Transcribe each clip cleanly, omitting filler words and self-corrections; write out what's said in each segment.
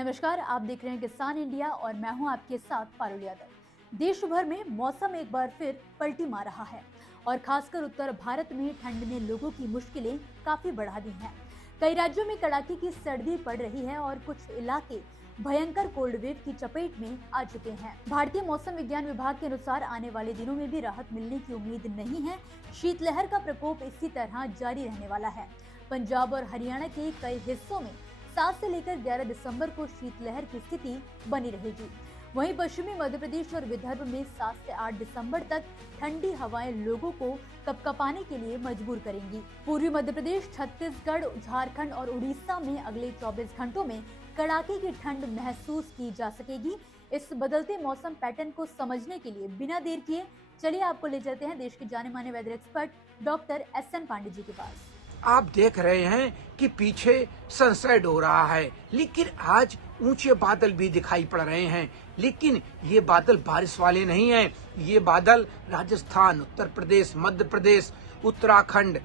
नमस्कार, आप देख रहे हैं किसान इंडिया और मैं हूं आपके साथ पारुल यादव। देश भर में मौसम एक बार फिर पलटी मार रहा है और खासकर उत्तर भारत में ठंड ने लोगों की मुश्किलें काफी बढ़ा दी हैं। कई राज्यों में कड़ाके की सर्दी पड़ रही है और कुछ इलाके भयंकर कोल्ड वेव की चपेट में आ चुके हैं। भारतीय मौसम विज्ञान विभाग के अनुसार आने वाले दिनों में भी राहत मिलने की उम्मीद नहीं है। शीतलहर का प्रकोप इसी तरह जारी रहने वाला है। पंजाब और हरियाणा के कई हिस्सों में 7 से लेकर 11 दिसंबर को शीतलहर की स्थिति बनी रहेगी। वहीं पश्चिमी मध्य प्रदेश और विदर्भ में 7 से 8 दिसंबर तक ठंडी हवाएं लोगों को कपकपाने के लिए मजबूर करेंगी। पूर्वी मध्य प्रदेश, छत्तीसगढ़, झारखंड और उड़ीसा में अगले 24 घंटों में कड़ाके की ठंड महसूस की जा सकेगी। इस बदलते मौसम पैटर्न को समझने के लिए बिना देर किए चलिए आपको ले चलते हैं देश के जाने माने weather expert doctor SN Pandey ji के पास। आप देख रहे हैं कि पीछे सनसेट हो रहा है, लेकिन आज ऊंचे बादल भी दिखाई पड़ रहे हैं। लेकिन ये बादल बारिश वाले नहीं हैं। ये बादल राजस्थान, उत्तर प्रदेश, मध्य प्रदेश, उत्तराखंड,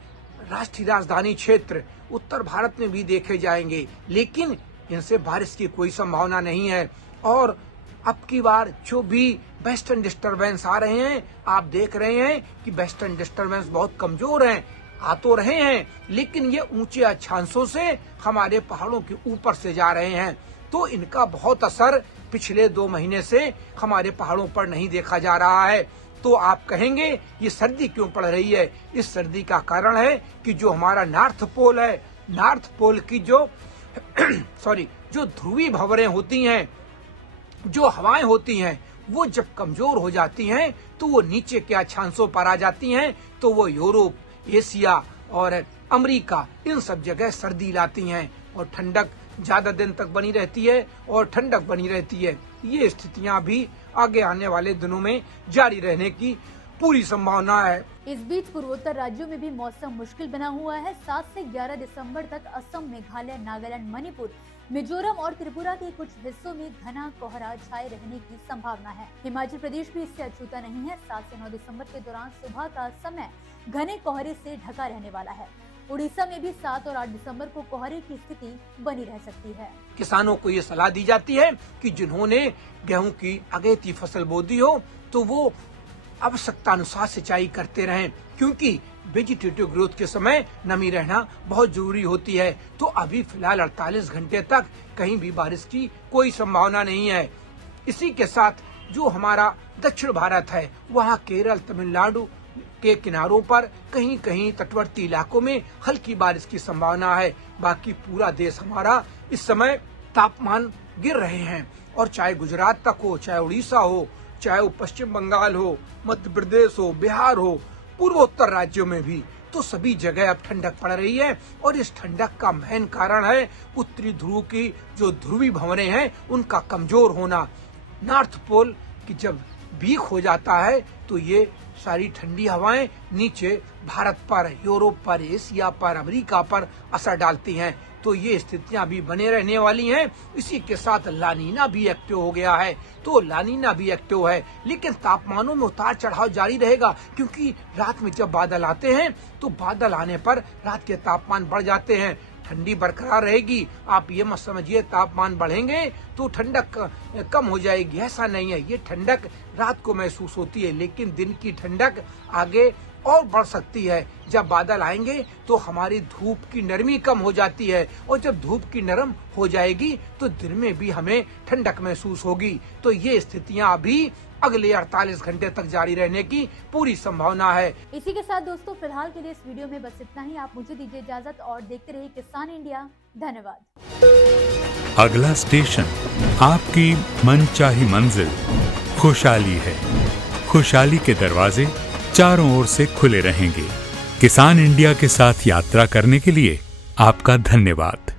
राष्ट्रीय राजधानी क्षेत्र, उत्तर भारत में भी देखे जाएंगे, लेकिन इनसे बारिश की कोई संभावना नहीं है। और अब की बार जो भी वेस्टर्न डिस्टरबेंस आ रहे हैं, आप देख रहे हैं कि वेस्टर्न डिस्टरबेंस बहुत कमजोर हैं, आ तो रहे हैं, लेकिन ये ऊंचे अक्षांशों से हमारे पहाड़ों के ऊपर से जा रहे हैं, तो इनका बहुत असर पिछले 2 महीने से हमारे पहाड़ों पर नहीं देखा जा रहा है। तो आप कहेंगे ये सर्दी क्यों पड़ रही है? इस सर्दी का कारण है कि जो हमारा नॉर्थ पोल है, नॉर्थ पोल की जो जो ध्रुवीय भंवरें होती हैं, जो हवाएं होती हैं, वो जब कमजोर हो जाती हैं तो वो नीचे के अक्षांशों पर आ जाती हैं, तो वो यूरोप, एशिया और अमेरिका इन सब जगह सर्दी लाती हैं और ठंडक ज्यादा दिन तक बनी रहती है और ठंडक बनी रहती है। ये स्थितियां भी आगे आने वाले दिनों में जारी रहने की पूरी संभावना है। इस बीच पूर्वोत्तर राज्यों में भी मौसम मुश्किल बना हुआ है। 7 से 11 दिसंबर तक असम, मेघालय, नागालैंड, मणिपुर, मिजोरम और त्रिपुरा के कुछ हिस्सों में घना कोहरा छाए रहने की संभावना है। हिमाचल प्रदेश भी इससे अछूता नहीं है। 7 से 9 दिसंबर के दौरान सुबह का समय घने कोहरे से ढका रहने वाला है। उड़ीसा में भी 7 और 8 दिसंबर को कोहरे की स्थिति बनी रह सकती है। किसानों को ये सलाह दी जाती है कि जिन्होंने गेहूं की अगेती फसल बो दी हो, तो वो आवश्यकता अनुसार सिंचाई करते रहें, क्योंकि वेजिटेटिव ग्रोथ के समय नमी रहना बहुत जरूरी होती है। तो अभी फिलहाल 48 घंटे तक कहीं भी बारिश की कोई संभावना नहीं है। इसी के साथ जो हमारा दक्षिण भारत है, वहाँ केरल, तमिलनाडु के किनारों पर कहीं कहीं तटवर्ती इलाकों में हल्की बारिश की संभावना है। बाकी पूरा देश हमारा इस समय तापमान गिर रहे हैं, और चाहे गुजरात तक हो, चाहे उड़ीसा हो, चाहे वो पश्चिम बंगाल हो, मध्य प्रदेश हो, बिहार हो, पूर्वोत्तर राज्यों में भी, तो सभी जगह अब ठंडक पड़ रही है। और इस ठंडक का मेन कारण है उत्तरी ध्रुव की जो ध्रुवीय भंवरें हैं, उनका कमजोर होना। नॉर्थ पोल की जब वीक हो जाता है तो ये सारी ठंडी हवाएं नीचे भारत पर, यूरोप पर, एशिया पर, अमेरिका पर असर डालती हैं। तो ये स्थितियां भी बने रहने वाली हैं। इसी के साथ लानीना भी एक्टिव हो गया है, तो लानीना भी एक्टिव है, लेकिन तापमानों में उतार चढ़ाव जारी रहेगा, क्योंकि रात में जब बादल आते हैं तो बादल आने पर रात के तापमान बढ़ जाते हैं, ठंडी बरकरार रहेगी। आप ये मत समझिए तापमान बढ़ेंगे तो ठंडक कम हो जाएगी, ऐसा नहीं है। ये ठंडक रात को महसूस होती है, लेकिन दिन की ठंडक आगे और बढ़ सकती है। जब बादल आएंगे तो हमारी धूप की नरमी कम हो जाती है, और जब धूप की नरम हो जाएगी तो दिन में भी हमें ठंडक महसूस होगी। तो ये स्थितियां अभी अगले 48 घंटे तक जारी रहने की पूरी संभावना है। इसी के साथ दोस्तों फिलहाल के लिए इस वीडियो में बस इतना ही। आप मुझे दीजिए इजाजत और देखते रहिए किसान इंडिया। धन्यवाद। अगला स्टेशन आपकी मनचाही मंजिल खुशहाली है। खुशहाली के दरवाजे चारों ओर से खुले रहेंगे। किसान इंडिया के साथ यात्रा करने के लिए आपका धन्यवाद।